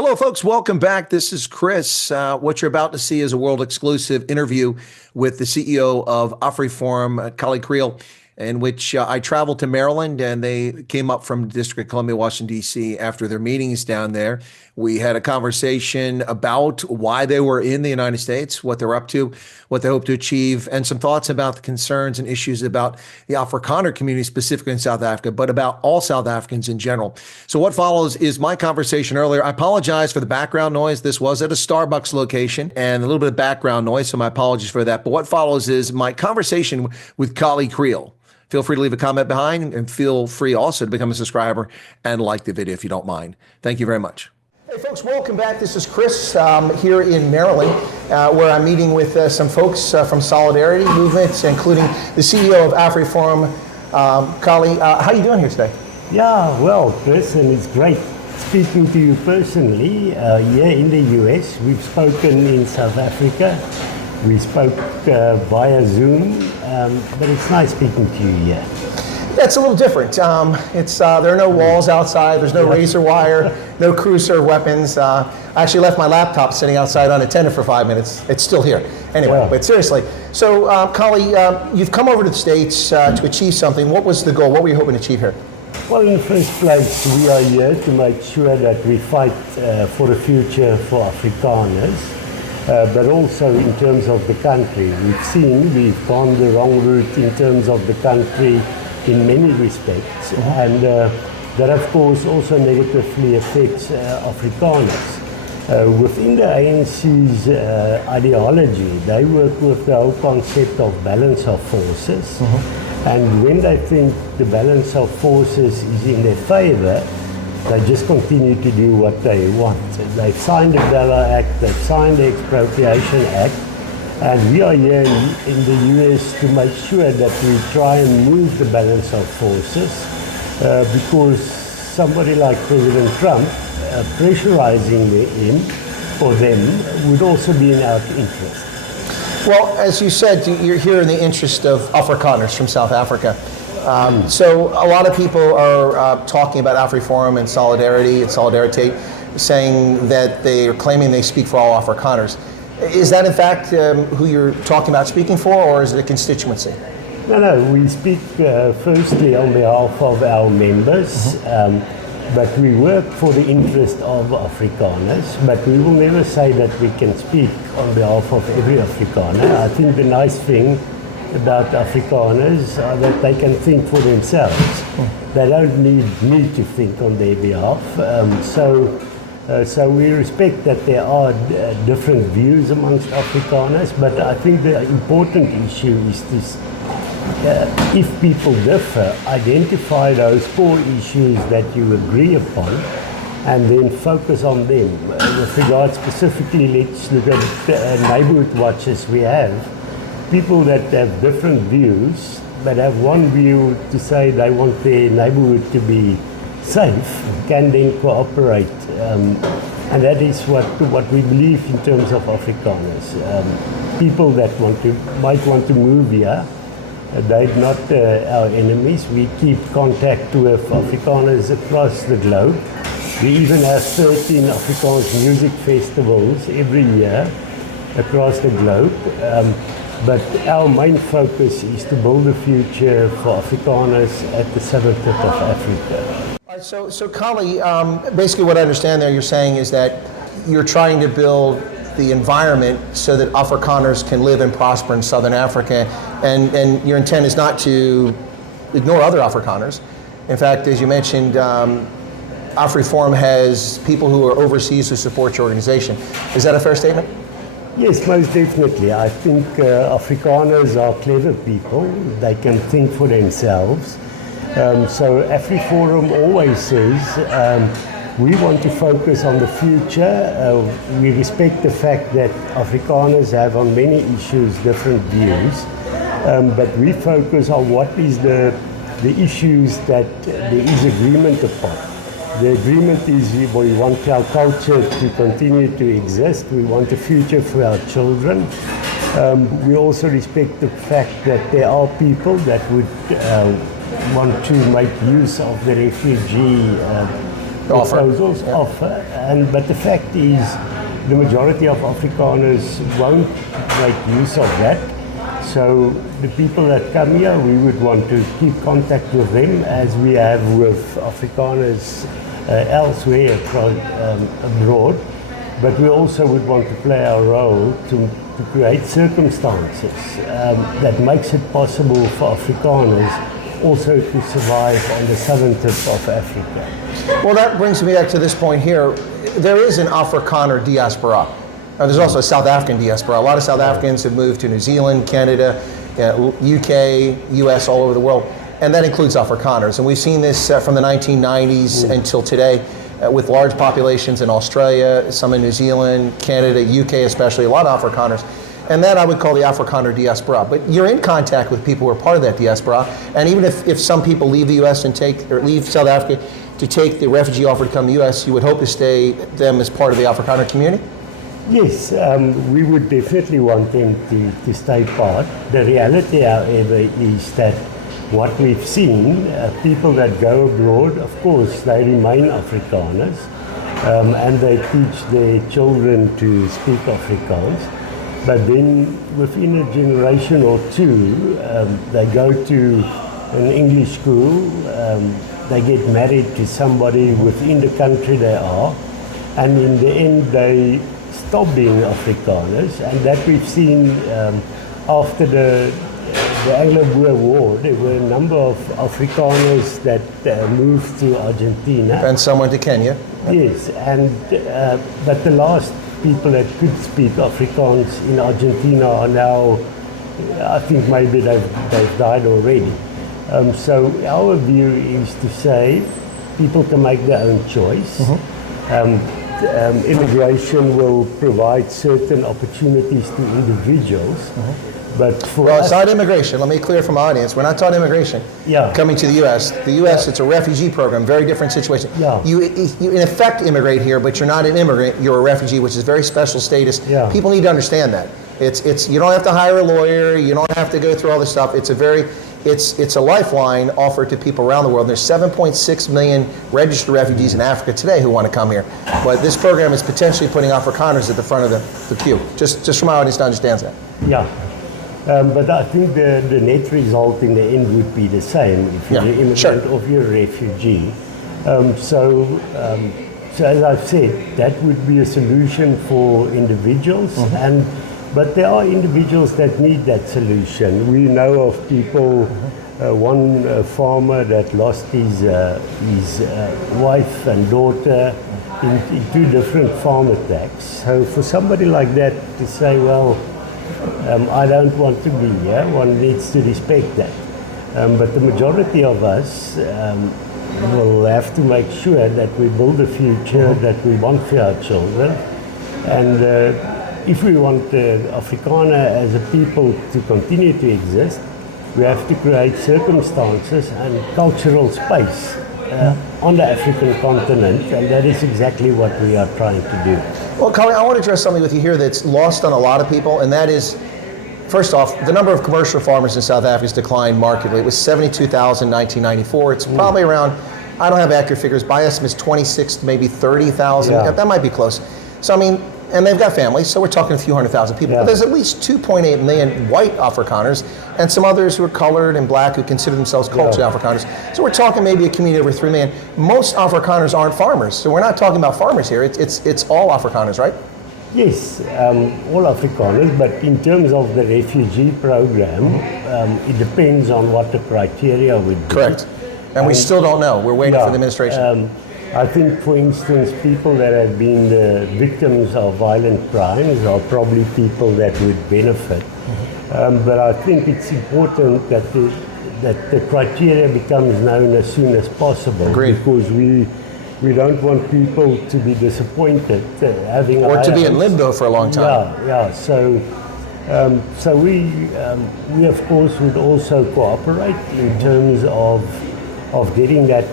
Hello, folks. Welcome back. This is Chris. What you're about to see is a world exclusive interview with the CEO of AfriForum, Kallie Kriel, in which I traveled to Maryland and they came up from District of Columbia, Washington, D.C. after their meetings down there. We had a conversation about why they were in the United States, what they're up to, what they hope to achieve, and some thoughts about the concerns and issues about the Afrikaner community, specifically in South Africa, but about all South Africans in general. So what follows is my conversation earlier. I apologize for the background noise. This was at a Starbucks location and a little bit of background noise, so my apologies for that. But what follows is my conversation with Kallie Kriel. Feel free to leave a comment behind and feel free also to become a subscriber and like the video if you don't mind. Thank you very much. Hey folks, welcome back. This is Chris here in Maryland, where I'm meeting with some folks from Solidarity movements, including the CEO of AfriForum, Kallie. How are you doing here today? Yeah, well, Chris, and it's great speaking to you personally here in the US. We've spoken in South Africa. We spoke via Zoom, but it's nice speaking to you here. That's a little different. There are no walls outside. There's no razor wire, no crew serve weapons. I actually left my laptop sitting outside unattended for 5 minutes. It's still here. Anyway, But seriously. So, Kallie, you've come over to the States to achieve something. What was the goal? What were you hoping to achieve here? Well, in the first place, we are here to make sure that we fight for a future for Afrikaners. But also in terms of the country. We've gone the wrong route in terms of the country in many respects. And that of course also negatively affects Afrikaners. Within the ANC's ideology, they work with the whole concept of balance of forces. And when they think the balance of forces is in their favor, they just continue to do what they want. They've signed the Dollar Act, they've signed the Expropriation Act, and we are here in the US to make sure that we try and move the balance of forces because somebody like President Trump pressurizing him or them would also be in our interest. Well, as you said, you're here in the interest of Afrikaners from South Africa. So a lot of people are talking about AfriForum and Solidarity, saying that they are claiming they speak for all Afrikaners. Is that in fact who you're talking about speaking for, or is it a constituency? No, we speak firstly on behalf of our members, but we work for the interest of Afrikaners, but we will never say that we can speak on behalf of every Afrikaner. I think the nice thing about Afrikaners that they can think for themselves. They don't need me to think on their behalf. So we respect that there are different views amongst Afrikaners, but I think the important issue is this. If people differ, identify those core issues that you agree upon and then focus on them. With regard specifically, let's look at neighborhood watches we have. People that have different views, but have one view to say they want their neighborhood to be safe, can then cooperate. And that is what we believe in terms of Afrikaners. People that might want to move here, they're not our enemies. We keep contact with Afrikaners across the globe. We even have 13 Afrikaans music festivals every year across the globe. But our main focus is to build a future for Afrikaners at the southern tip of Africa. All right, so Kallie, basically what I understand there you're saying is that you're trying to build the environment so that Afrikaners can live and prosper in southern Africa, and your intent is not to ignore other Afrikaners. In fact, as you mentioned, AfriForum has people who are overseas who support your organization. Is that a fair statement? Yes, most definitely. I think Afrikaners are clever people. They can think for themselves. So AfriForum always says we want to focus on the future. We respect the fact that Afrikaners have on many issues different views, but we focus on what is the issues that there is agreement upon. The agreement is we want our culture to continue to exist. We want a future for our children. We also respect the fact that there are people that would want to make use of the refugee proposals offer, but the fact is the majority of Afrikaners won't make use of that. So the people that come here, we would want to keep contact with them as we have with Afrikaners elsewhere abroad. But we also would want to play our role to create circumstances that makes it possible for Afrikaners also to survive on the southern tip of Africa. Well, that brings me back to this point here. There is an Afrikaner diaspora. There's also a South African diaspora. A lot of South Africans have moved to New Zealand, Canada, UK, US, all over the world. And that includes Afrikaners. And we've seen this from the 1990s until today with large populations in Australia, some in New Zealand, Canada, UK especially, a lot of Afrikaners. And that I would call the Afrikaner diaspora. But you're in contact with people who are part of that diaspora. And even if some people leave the US and leave South Africa to take the refugee offer to come to the US, you would hope to stay them as part of the Afrikaner community? Yes, we would definitely want them to stay part. The reality, however, is that what we've seen, people that go abroad, of course, they remain Afrikaners, and they teach their children to speak Afrikaans. But then within a generation or two, they go to an English school, they get married to somebody within the country they are, and in the end they stop being Afrikaners. And that we've seen after the Anglo-Boer War. There were a number of Afrikaners that moved to Argentina. And some went to Kenya. Yes, and but the last people that could speak Afrikaans in Argentina are now, I think maybe they've died already. So our view is to say people can make their own choice. Immigration will provide certain opportunities to individuals. But for it's not immigration. Let me clear from our audience. We're not talking immigration. Coming to the U.S. The U.S. It's a refugee program, very different situation. You in effect immigrate here, but you're not an immigrant. You're a refugee, which is very special status. People need to understand that. It's you don't have to hire a lawyer. You don't have to go through all this stuff. It's a lifeline offered to people around the world. There's 7.6 million registered refugees in Africa today who want to come here. But this program is potentially putting Afrikaners at the front of the queue. Just from our audience to understand that. But I think the net result in the end would be the same if you're an immigrant or if you're a refugee. So as I've said, that would be a solution for individuals, but there are individuals that need that solution. We know of people, one farmer that lost his wife and daughter in two different farm attacks. So for somebody like that to say, well, I don't want to be here, one needs to respect that. But the majority of us will have to make sure that we build a future that we want for our children. And if we want Afrikaner as a people to continue to exist, we have to create circumstances and cultural space on the African continent, and that is exactly what we are trying to do. Well, Kallie, I want to address something with you here that's lost on a lot of people, and that is, first off, the number of commercial farmers in South Africa has declined markedly. It was 72,000 in 1994. It's probably around, I don't have accurate figures, by estimates 26 to maybe 30,000. That might be close. So, I mean, and they've got families, so we're talking a few 100,000 people. But there's at least 2.8 million white Afrikaners and some others who are colored and black who consider themselves cultural Afrikaners. So we're talking maybe a community over 3 million. Most Afrikaners aren't farmers, so we're not talking about farmers here. It's all Afrikaners, right? Yes, all Afrikaners, but in terms of the refugee program, it depends on what the criteria would be. Correct. And we still don't know. We're waiting for the administration. I think, for instance, people that have been the victims of violent crimes are probably people that would benefit. But I think it's important that the criteria becomes known as soon as possible. Agreed. Because we don't want people to be disappointed having or to be in limbo for a long time. So we of course would also cooperate in terms of getting that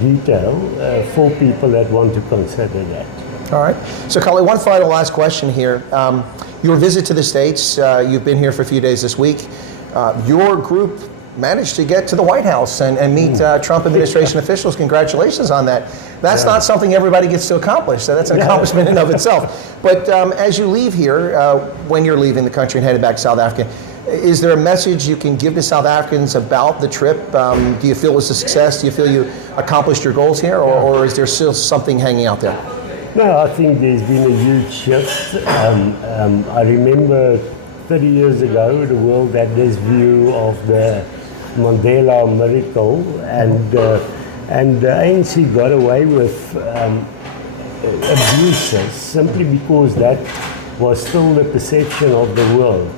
detail for people that want to consider that. All right. So, Kallie, one final last question here. Your visit to the States, you've been here for a few days this week. Your group managed to get to the White House and meet Trump administration officials. Congratulations on that. That's not something everybody gets to accomplish, so that's an accomplishment in and of itself. But as you leave here, when you're leaving the country and headed back to South Africa, is there a message you can give to South Africans about the trip? Do you feel it was a success? Do you feel you accomplished your goals here, or is there still something hanging out there? No, I think there's been a huge shift. I remember 30 years ago, the world had this view of the Mandela miracle, and the ANC got away with abuses simply because that was still the perception of the world.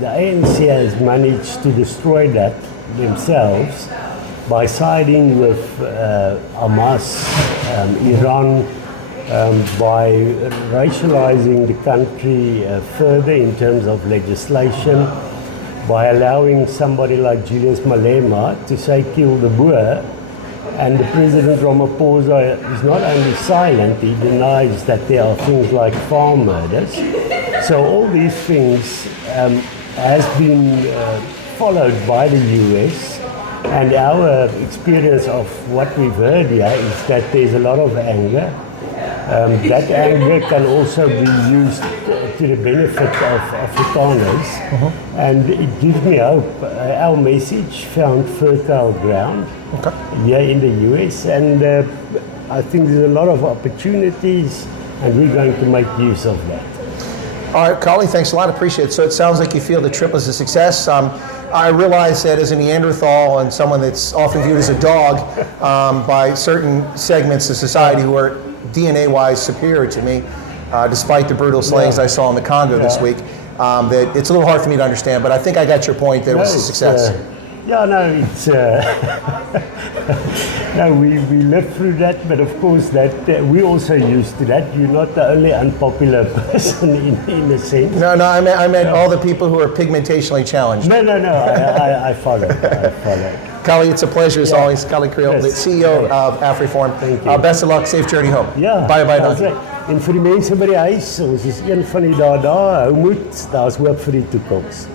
The ANC has managed to destroy that themselves by siding with Hamas, Iran, by racializing the country further in terms of legislation, by allowing somebody like Julius Malema to say kill the Boer, and the President Ramaphosa is not only silent, he denies that there are things like farm murders. So all these things has been followed by the US, and our experience of what we've heard here is that there's a lot of anger. That anger can also be used to the benefit of Afrikaners, and it gives me hope. Our message found fertile ground here in the US, and I think there's a lot of opportunities, and we're going to make use of that. All right, Kallie, thanks a lot. Appreciate it. So it sounds like you feel the trip was a success. I realize that as a Neanderthal and someone that's often viewed as a dog by certain segments of society who are DNA-wise superior to me, despite the brutal slayings I saw in the Congo this week, that it's a little hard for me to understand, but I think I got your point that it was a success. It's no, we lived through that, but of course that we also used to that. You're not the only unpopular person in a sense. No, I meant all the people who are pigmentationally challenged. No, I follow. Kallie, it's a pleasure as always. Kallie Kriel, the CEO of AfriForum. Thank you. Best of luck, safe journey home. Ja, bye. En vir die mense by die huis, ons is een van die dae, hou moed, daar's hoop vir die toekoms.